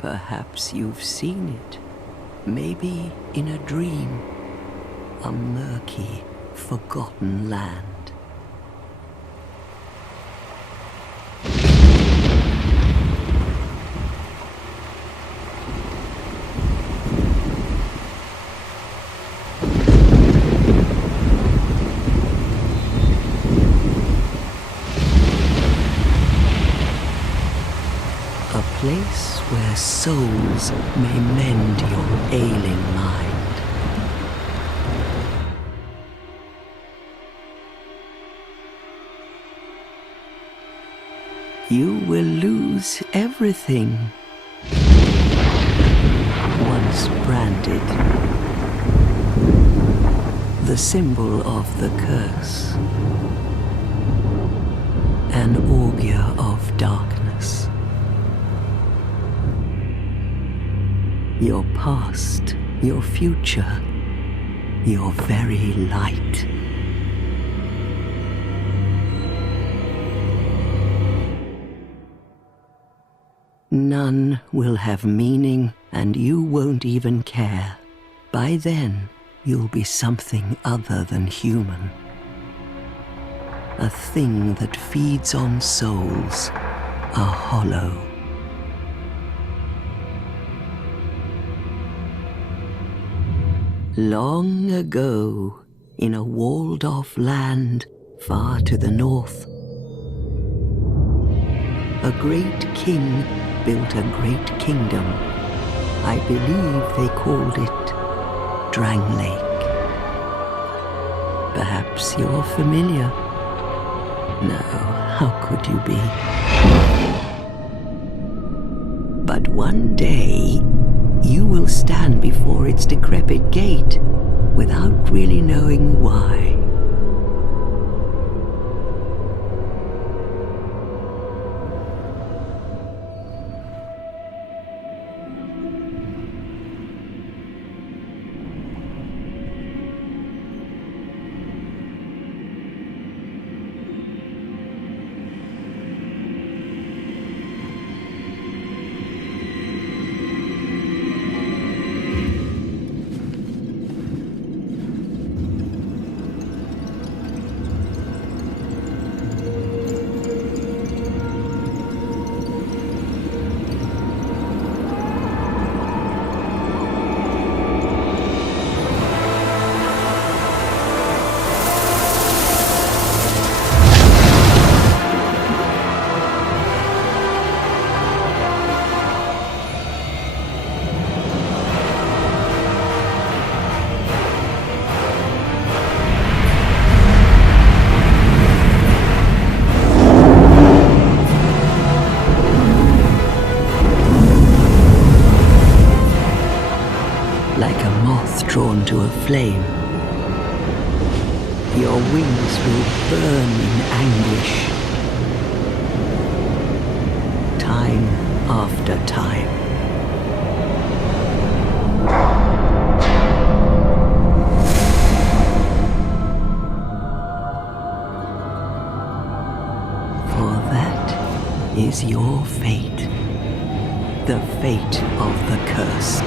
Perhaps you've seen it, maybe in a dream, a murky, forgotten land. A place where souls may mend your ailing mind. You will lose everything once branded, the symbol of the curse, an augur of darkness. Your past, your future, your very light. None will have meaning, and you won't even care. By then, you'll be something other than human. A thing that feeds on souls, a hollow. Long ago, in a walled-off land far to the north, a great king built a great kingdom. I believe they called it Drang Lake. Perhaps you're familiar. No, how could you be? But one day, you will stand before its decrepit gate without really knowing why. Like a moth drawn to a flame, your wings will burn in anguish, time after time. For that is your fate, the fate of the cursed.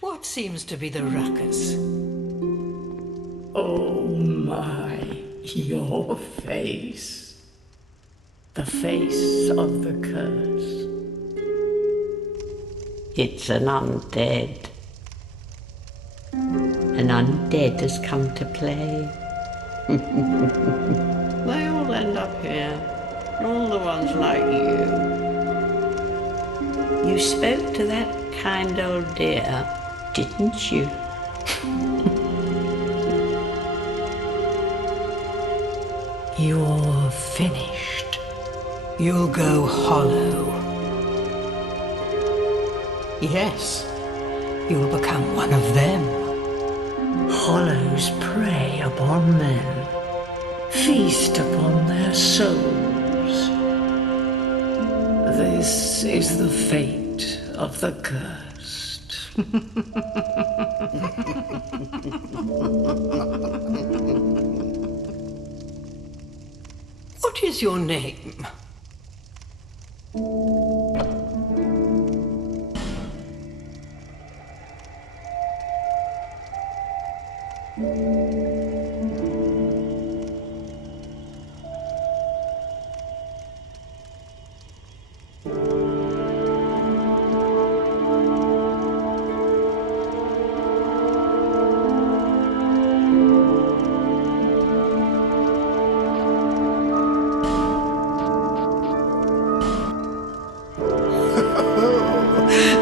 What seems to be the ruckus? Oh my, your face. The face of the curse. It's an undead. An undead has come to play. They all end up here. All the ones like you. You spoke to that kind old dear, didn't you? You're finished. You'll go hollow. Yes, you'll become one of them. Hollows prey upon men, feast upon their souls. This is the fate of the cursed. What is your name?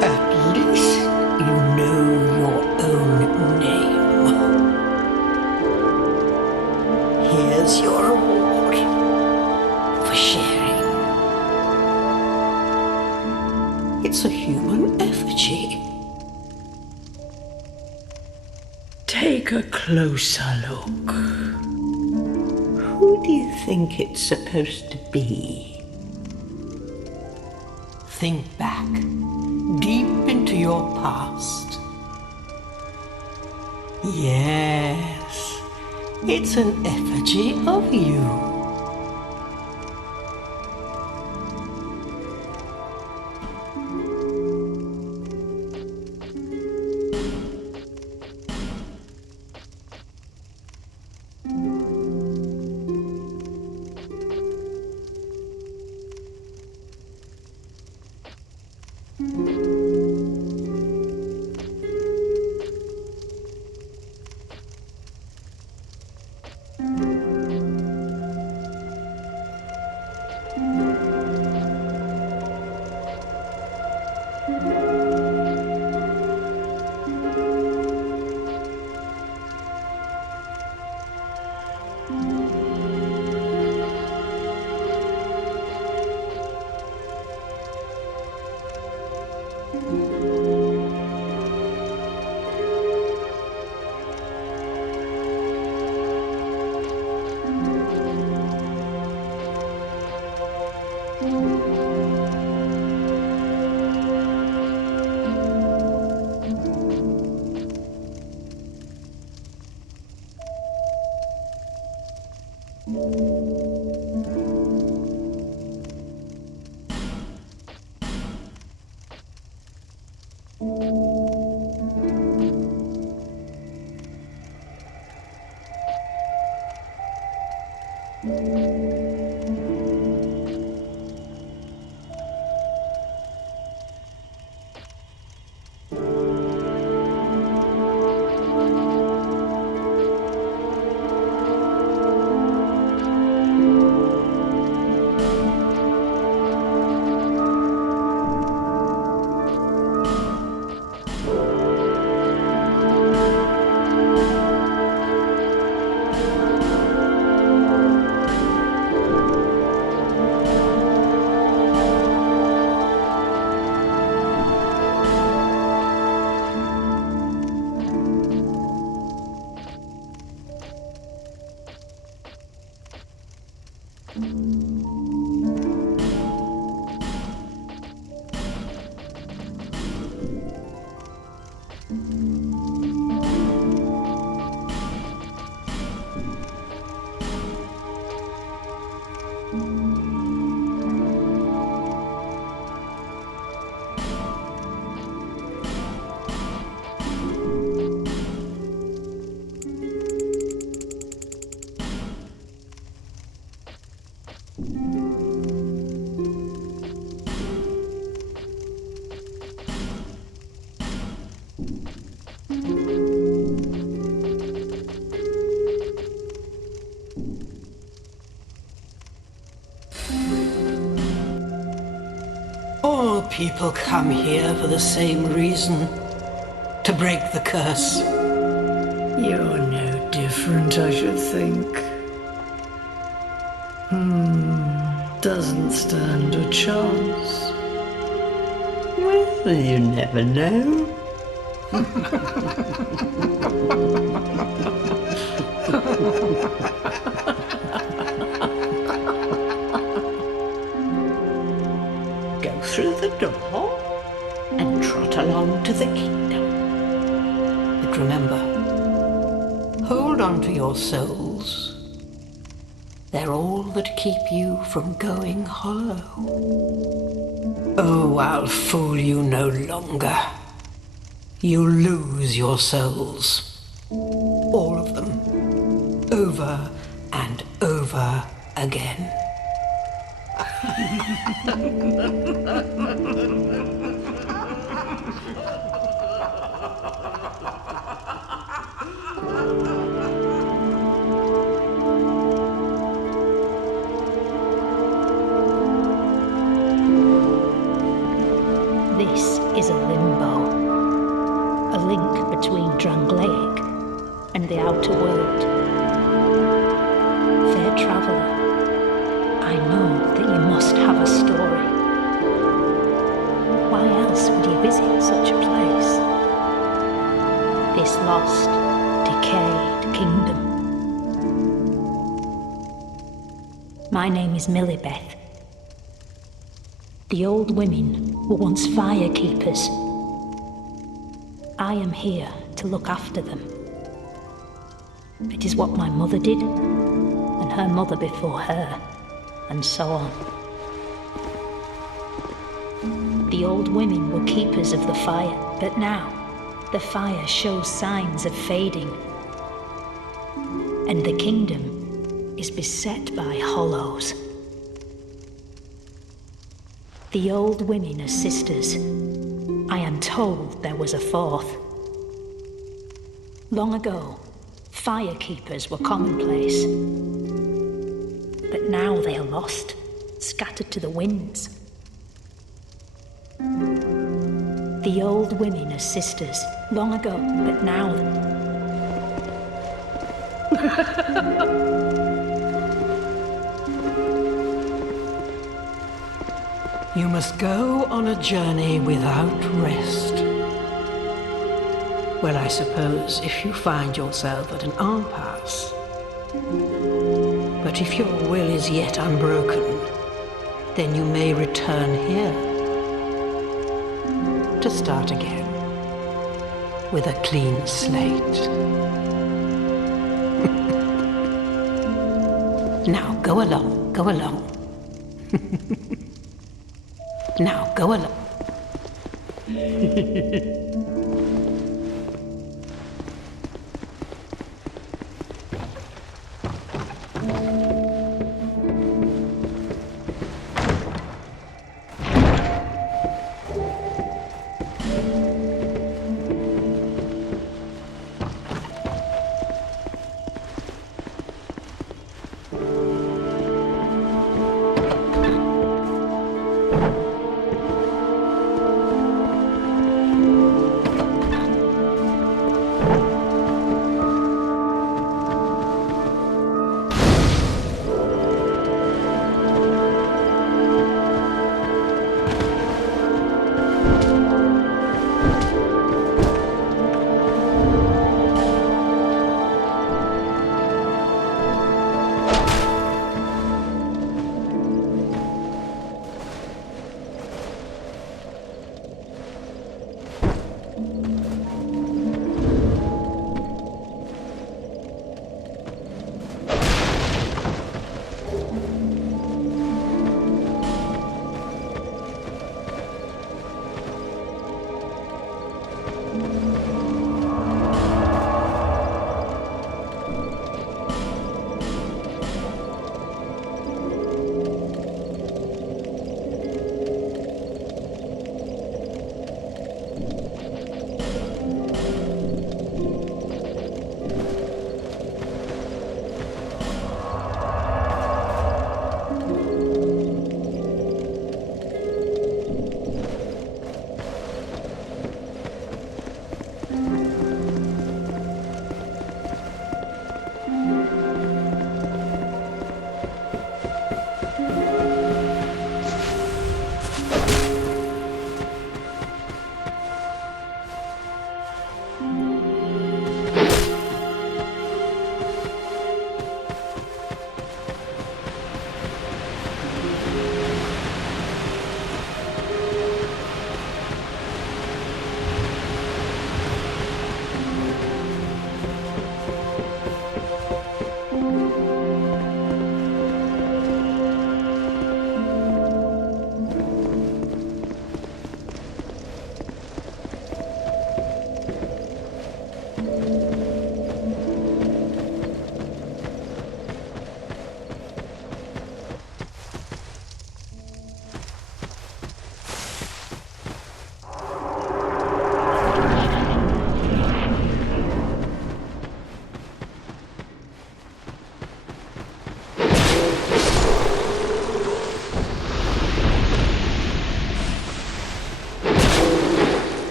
At least you know your own name. Here's your reward for sharing. It's a human effigy. Take a closer look. Who do you think it's supposed to be? Think back, deep into your past. Yes, it's an effigy of you. All people come here for the same reason. To break the curse. You're no different, I should think. Doesn't stand a chance. Well, you never know. Go through the door and trot along to the kingdom. But remember, hold on to your souls. They're all that keep you from going hollow. Oh, I'll fool you no longer. You'll lose your souls. All of them. Over and over again. This is a limbo, a link between Drangleic and the outer world. Fair traveller, I know that you must have a story. Why else would you visit such a place? This lost, decayed kingdom. My name is Millibeth. The old women were once fire keepers. I am here to look after them. It is what my mother did, and her mother before her, and so on. The old women were keepers of the fire, but now the fire shows signs of fading, and the kingdom is beset by hollows. The old women are sisters. I am told there was a fourth. Long ago, fire keepers were commonplace. But now they are lost, scattered to the winds. The old women are sisters. Long ago, but now... You must go on a journey without rest. Well, I suppose if you find yourself at an impasse. But if your will is yet unbroken, then you may return here to start again with a clean slate. Now go along, go along. Now, go along.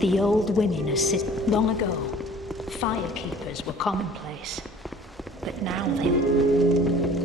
The old women assist. Long ago, firekeepers were commonplace. But now they...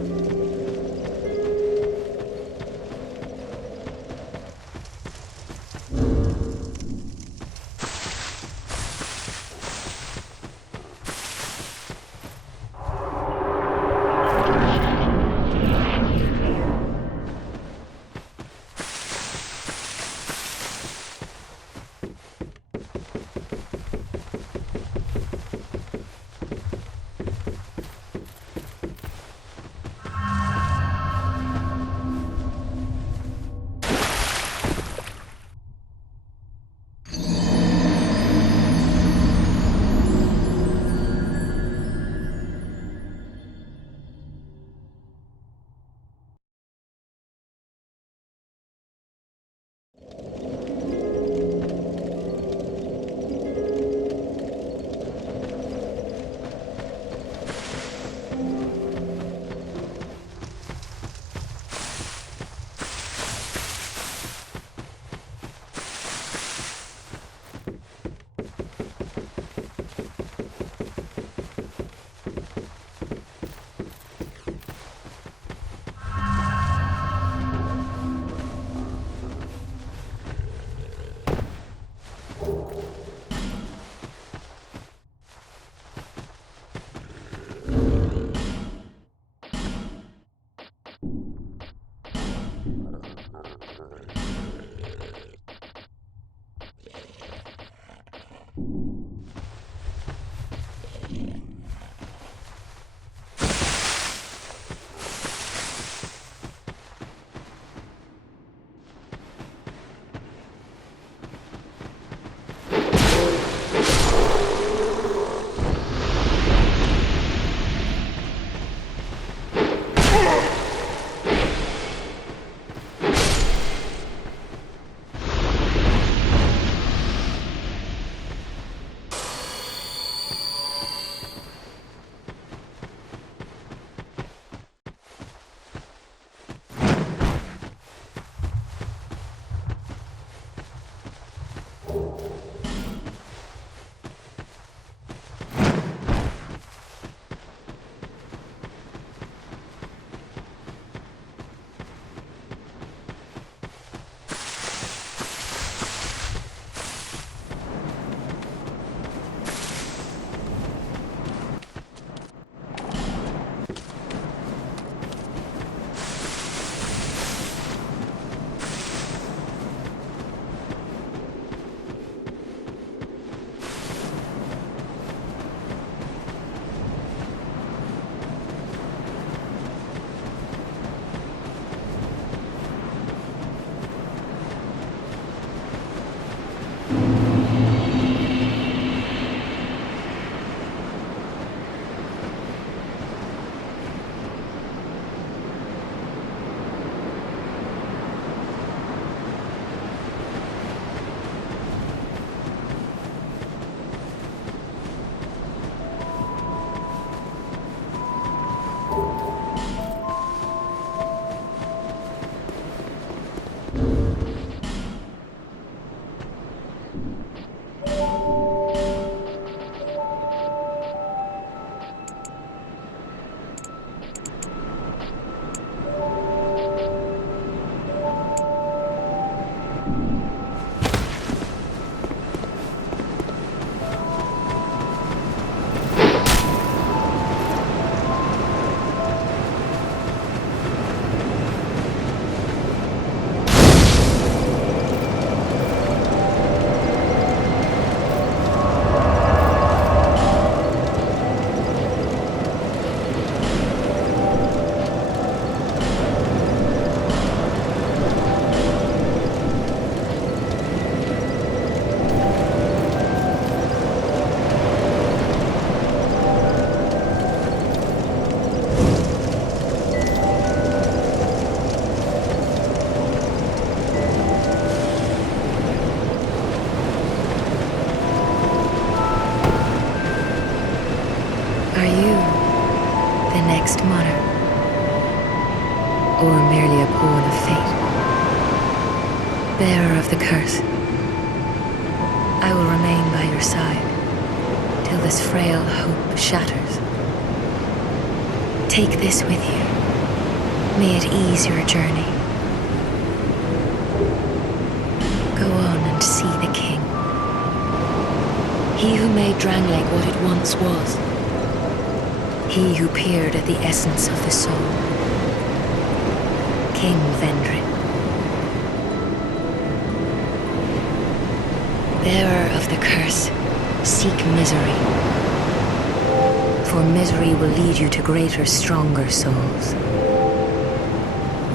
the next monarch, or merely a pawn of fate. Bearer of the curse, I will remain by your side till this frail hope shatters. Take this with you. May it ease your journey. Go on and see the king. He who made Drangleic what it once was. He who peered at the essence of the soul. King Vendrick. Bearer of the curse, seek misery. For misery will lead you to greater, stronger souls.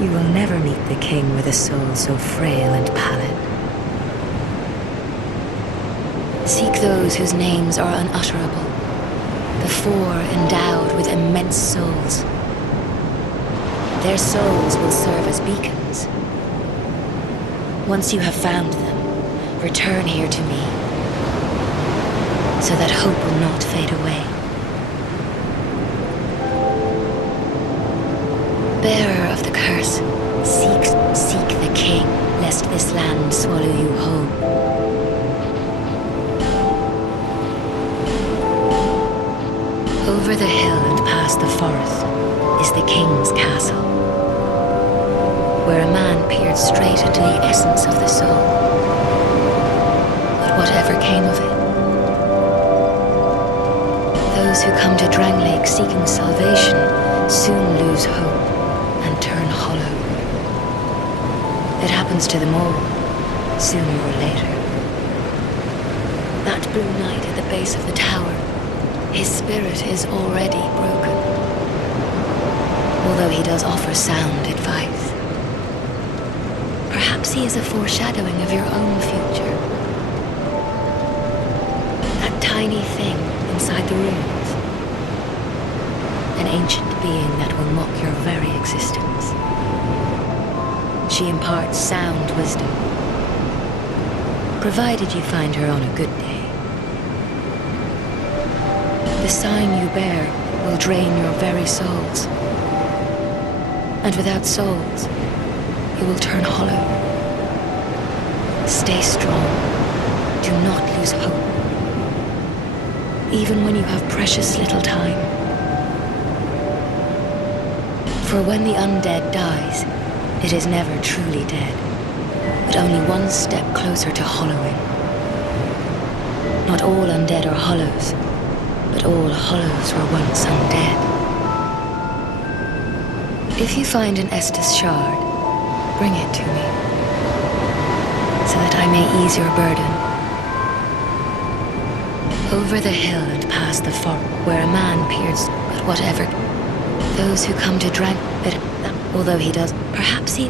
You will never meet the king with a soul so frail and pallid. Seek those whose names are unutterable, the four endowed with immense souls. Their souls will serve as beacons. Once you have found them, return here to me, so that hope will not fade away. Bearer of the curse, seek the king, lest this land swallow you whole. Over the hill and past the forest is the king's castle, where a man peered straight into the essence of the soul. But whatever came of it, those who come to Drangleic seeking salvation soon lose hope and turn hollow. It happens to them all, sooner or later. That blue knight at the base of the tower, his spirit is already broken, although he does offer sound advice. Perhaps he is a foreshadowing of your own future. That tiny thing inside the ruins, an ancient being that will mock your very existence. She imparts sound wisdom, provided you find her on a good day. The sign you bear will drain your very souls, and without souls, you will turn hollow. Stay strong. Do not lose hope, even when you have precious little time. For when the undead dies, it is never truly dead, but only one step closer to hollowing. Not all undead are hollows, but all hollows were once undead. If you find an Estus shard, bring it to me, so that I may ease your burden. Over the hill and past the forest, where a man peers, but whatever. Those who come to drag, but although he does, perhaps he...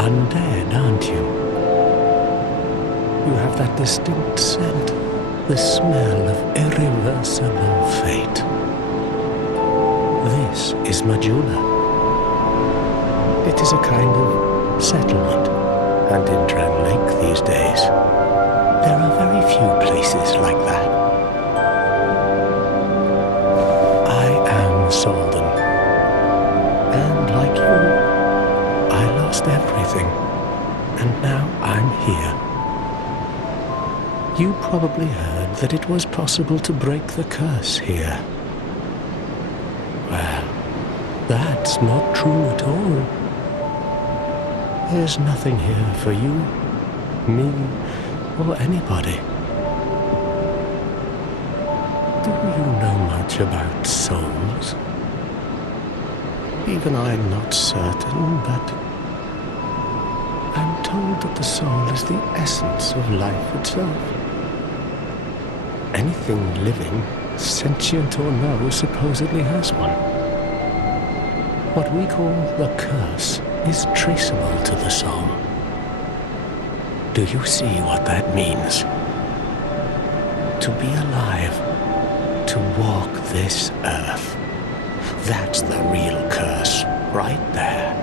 Undead, aren't you? You have that distinct scent, the smell of irreversible fate. This is Majula. It is a kind of settlement, and in Drangleic these days, there are very few places like that. I am Solden, and like you, I lost everything, and now I'm here. You probably heard that it was possible to break the curse here. Well, that's not true at all. There's nothing here for you, me, or anybody. Do you know much about souls? Even I'm not certain, but I'm told that the soul is the essence of life itself. Anything living, sentient or no, supposedly has one. What we call the curse is traceable to the soul. Do you see what that means? To be alive, to walk this earth. That's the real curse, right there.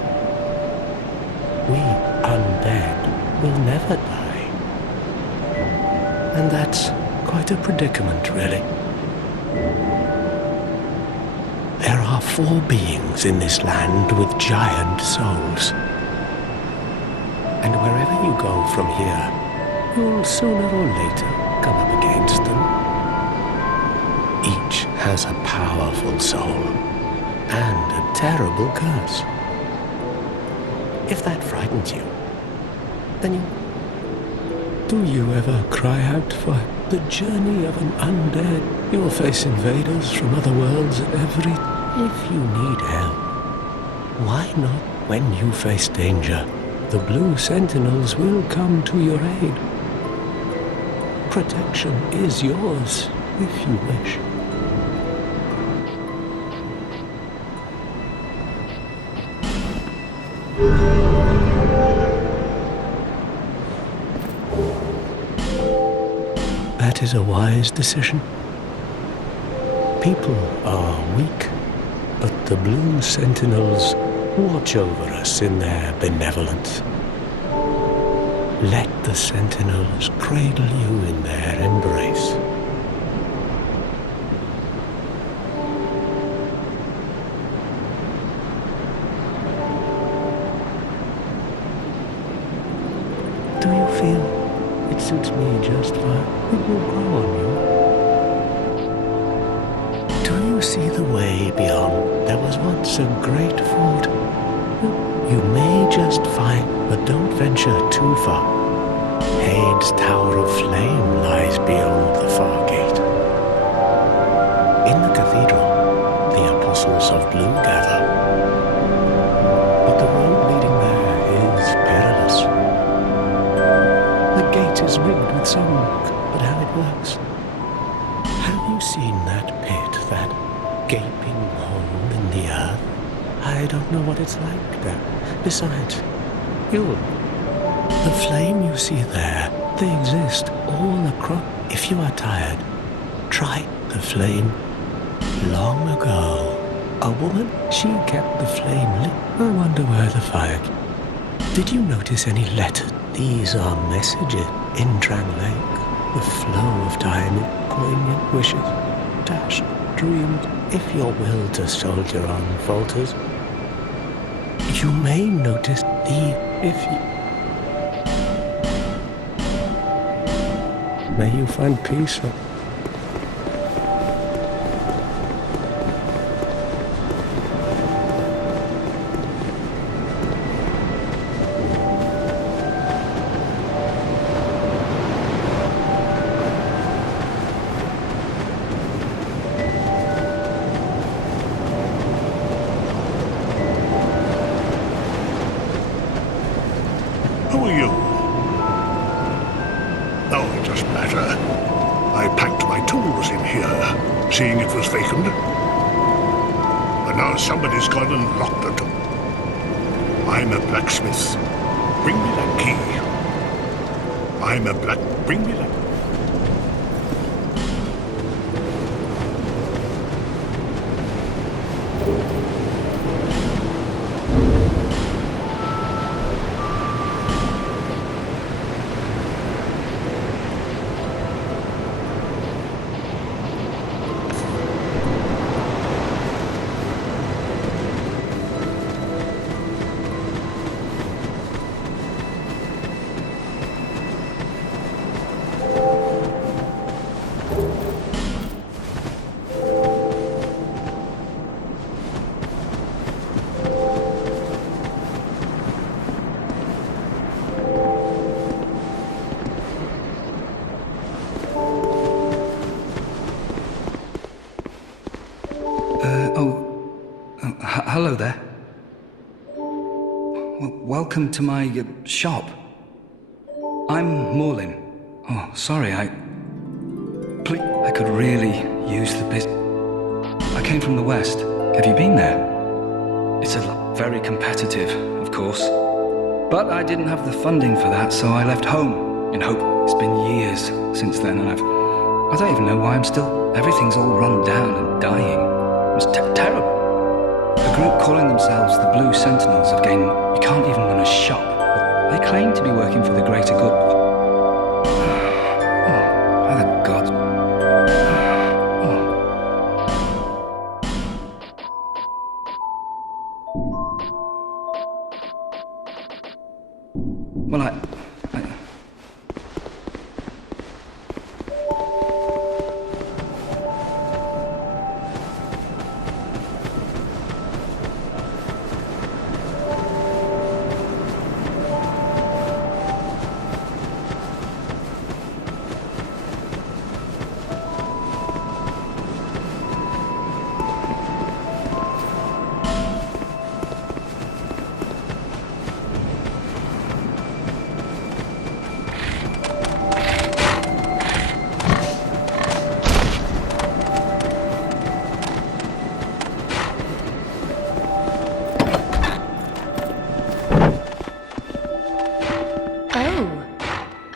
We undead will never die. And that's quite a predicament, really. There are 4 beings in this land with giant souls. And wherever you go from here, you'll sooner or later come up against them. Each has a powerful soul and a terrible curse. If that frightens you, then do you ever cry out for the journey of an undead? You'll face invaders from other worlds at every... If you need help, why not when you face danger? The Blue Sentinels will come to your aid. Protection is yours, if you wish. That is a wise decision. People are weak, but the Blue Sentinels watch over us in their benevolence. Let the Sentinels cradle you in their embrace. Do you feel it suits me just fine? It will grow on you. Do you see the way beyond? There was once a great fort. You may just find, but don't venture too far. Hade's Tower of Flame lies beyond the far gate. In the cathedral, the Apostles of Blue gather. But the road leading there is perilous. The gate is rigged with some, but how it works. Have you seen that pit, that gaping hole in the earth? I don't know what it's like there. Besides, the flame you see there, they exist all across. If you are tired, try the flame. Long ago, a woman, she kept the flame lit. I wonder where the fire... Did you notice any letters? These are messages in Drang Lake. The flow of time, poignant wishes, dashed dreams. If your will to soldier on falters, you may notice may you find peace. Who are you? Oh, it doesn't matter. I packed my tools in here, seeing it was vacant. And now somebody's gone and locked the door. I'm a blacksmith. Bring me that key. Bring me that... hello there. Welcome to my shop. I'm Morlin. Oh, sorry, I could really use the I came from the West. Have you been there? It's very competitive, of course. But I didn't have the funding for that, so I left home in hope. It's been years since then, and I don't even know why I'm still... Everything's all run down and dying. It's terrible. A group calling themselves the Blue Sentinels have gained... You can't even run a shop. They claim to be working for the greater good. By the gods. Well,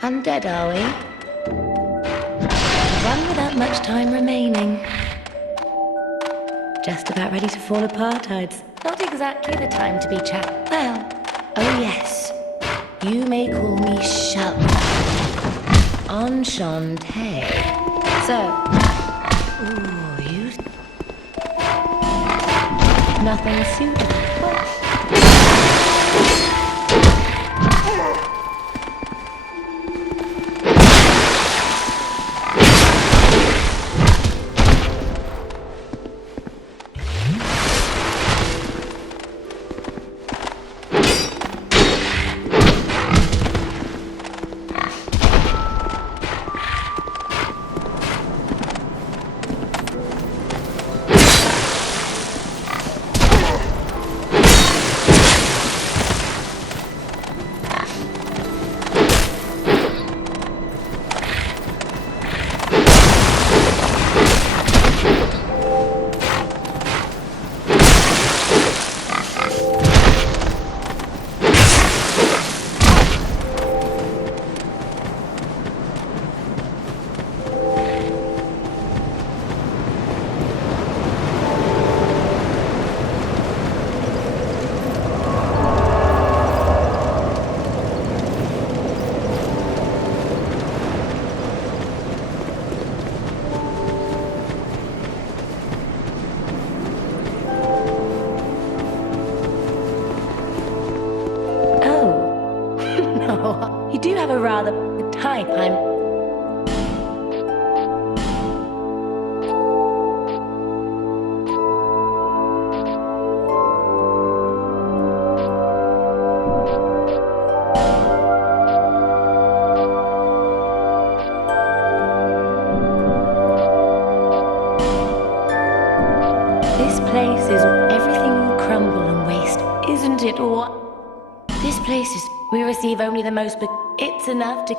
Undead, are we? Run without much time remaining. Just about ready to fall apart, not exactly the time to be Well, oh yes. You may call me Shelton. Enchanté. So, you... Nothing suitable. You do have a rather good type, This place is... Everything will crumble and waste, isn't it? This place is... We receive only the most, but it's enough to...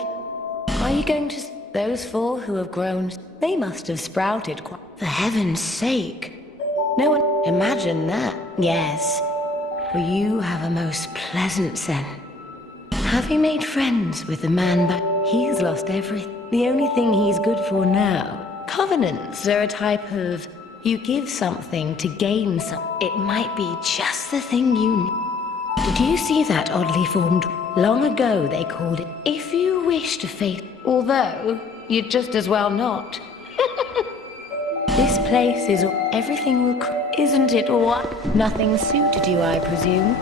Are you going to... Those four who have grown, they must have sprouted quite... For heaven's sake. No one... Imagine that. Yes. For you have a most pleasant scent. Have you made friends with the man back? He's lost everything. The only thing he's good for now. Covenants are a type of... You give something to gain some... It might be just the thing you need. Did you see that oddly formed... Long ago they called it, if you wish to face... Although, you'd just as well not. This place is... Everything will... Isn't it what? Nothing suited you, I presume?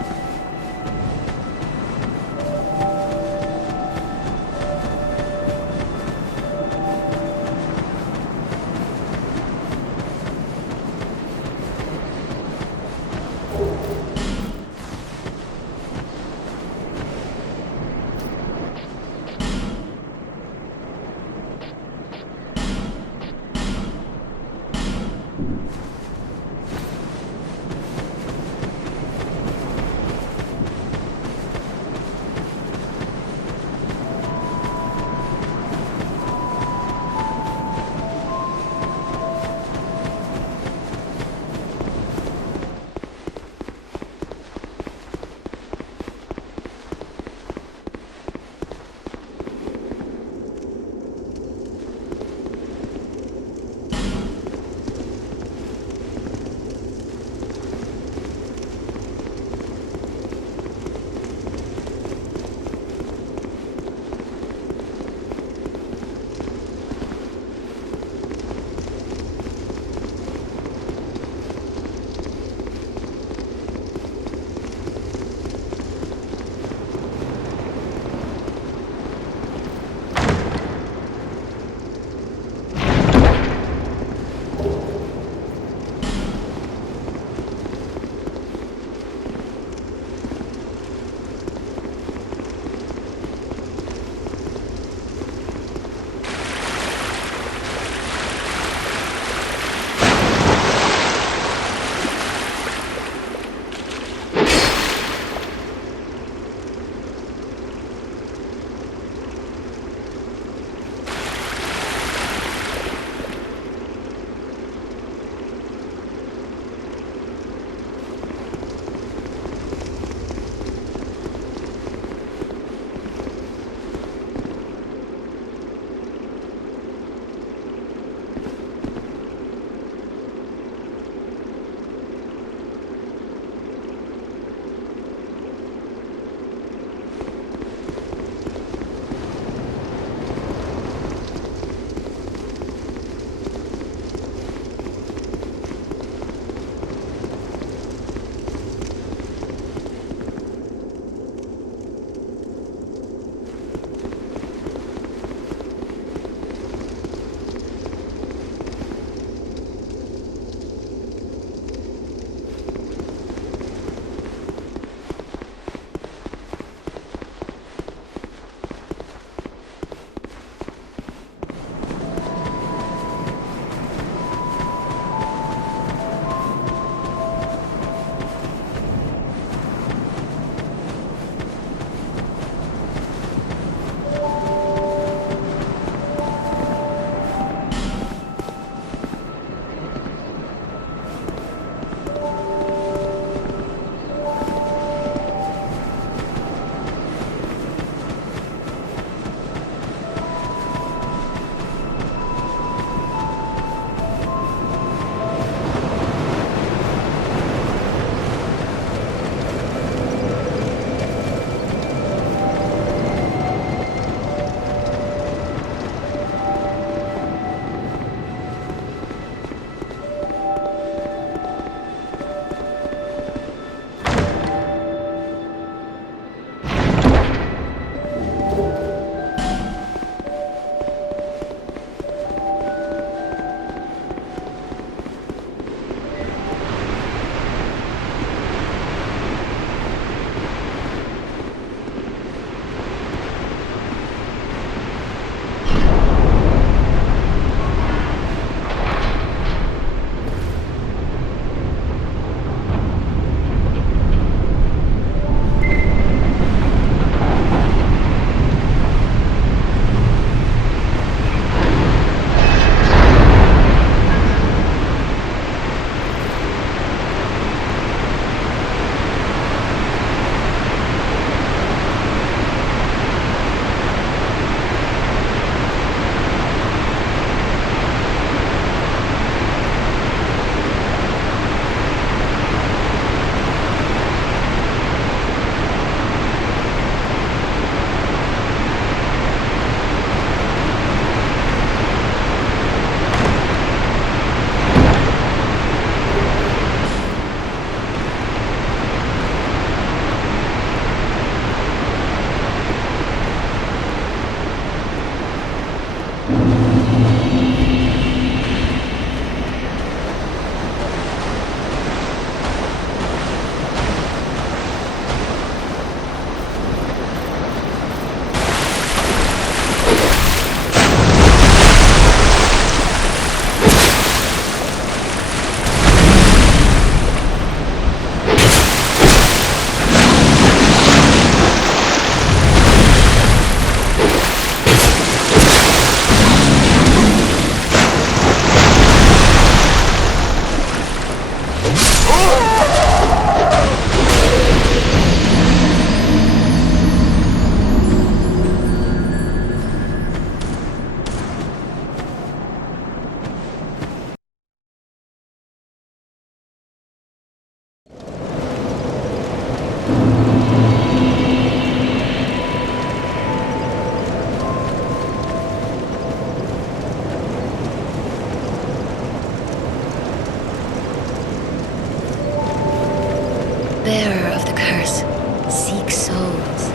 curse seeks souls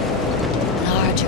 larger.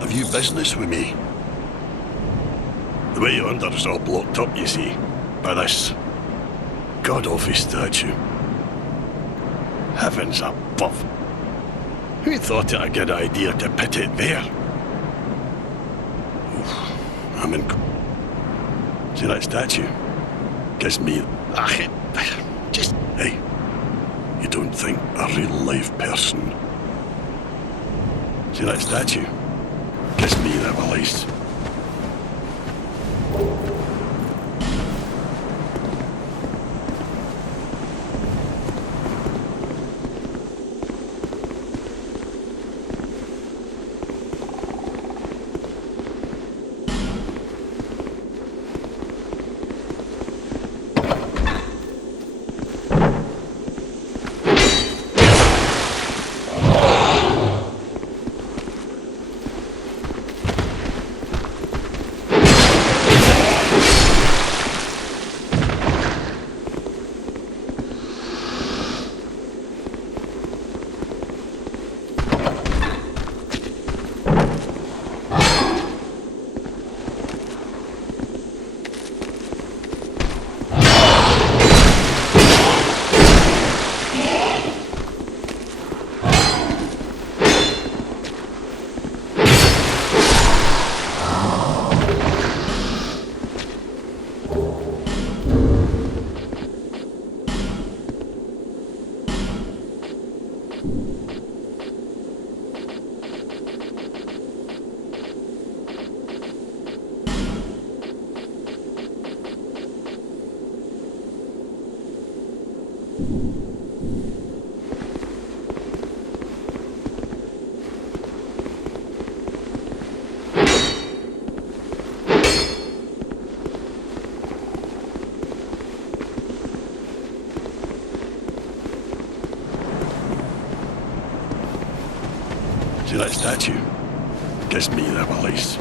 Have you business with me? The way you're under is all blocked up, you see, by this god-awful statue. Heavens above! Who thought it a good idea to put it there? Oof, I'm in... See that statue? Gives me... just... Hey, you don't think a real-life person... See that statue? Gives me the release. See that statue? Gives me the release.